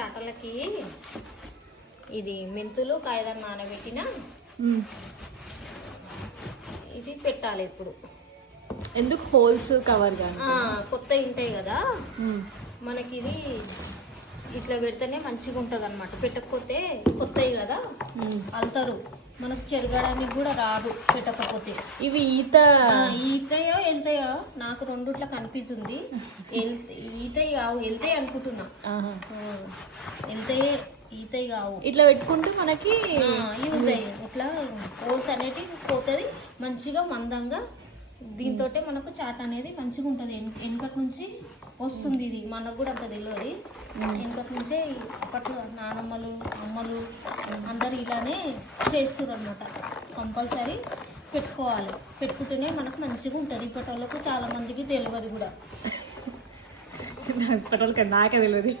చాటలకి ఇది మెంతులు కాయదాన నానబెట్టిన ఇది పెట్టాలి ఇప్పుడు. ఎందుకు హోల్స్ కవర్ కానీ కొత్త ఉంటాయి కదా మనకి, ఇది ఇట్లా పెడితేనే మంచిగా ఉంటుంది అనమాట. పెట్టకపోతే కొత్తవి కదా అల్తారు, మనకు చెరగడానికి కూడా రాదు పెట్టకపోతే. ఇవి ఈతయో వెళ్తాయో నాకు రెండుట్లా కనిపిస్తుంది. ఈతయి కావు, వెళ్తాయి అనుకుంటున్నా. వెళ్తాయే, ఈతయి కావు. ఇట్లా పెట్టుకుంటే మనకి యూజ్ అయ్యి ఇట్లా హోల్స్ అనేటివి పోతుంది మంచిగా మందంగా. దీంతో మనకు చాట్ అనేది మంచిగా ఉంటుంది. వెనుకటి నుంచి వస్తుంది ఇది, మనకు కూడా అంత తెలియదు. వెనుకటి నుంచే అప్పట్లో నానమ్మలు అమ్మలు అందరు ఇలానే చేస్తారు అనమాట. కంపల్సరీ పెట్టుకోవాలి, పెట్టుకుంటేనే మనకు మంచిగా ఉంటుంది. ఇప్పటి వాళ్ళకు చాలా మందికి తెలియదు కూడా. ఇప్పటి వాళ్ళకి నాకే తెలియదు.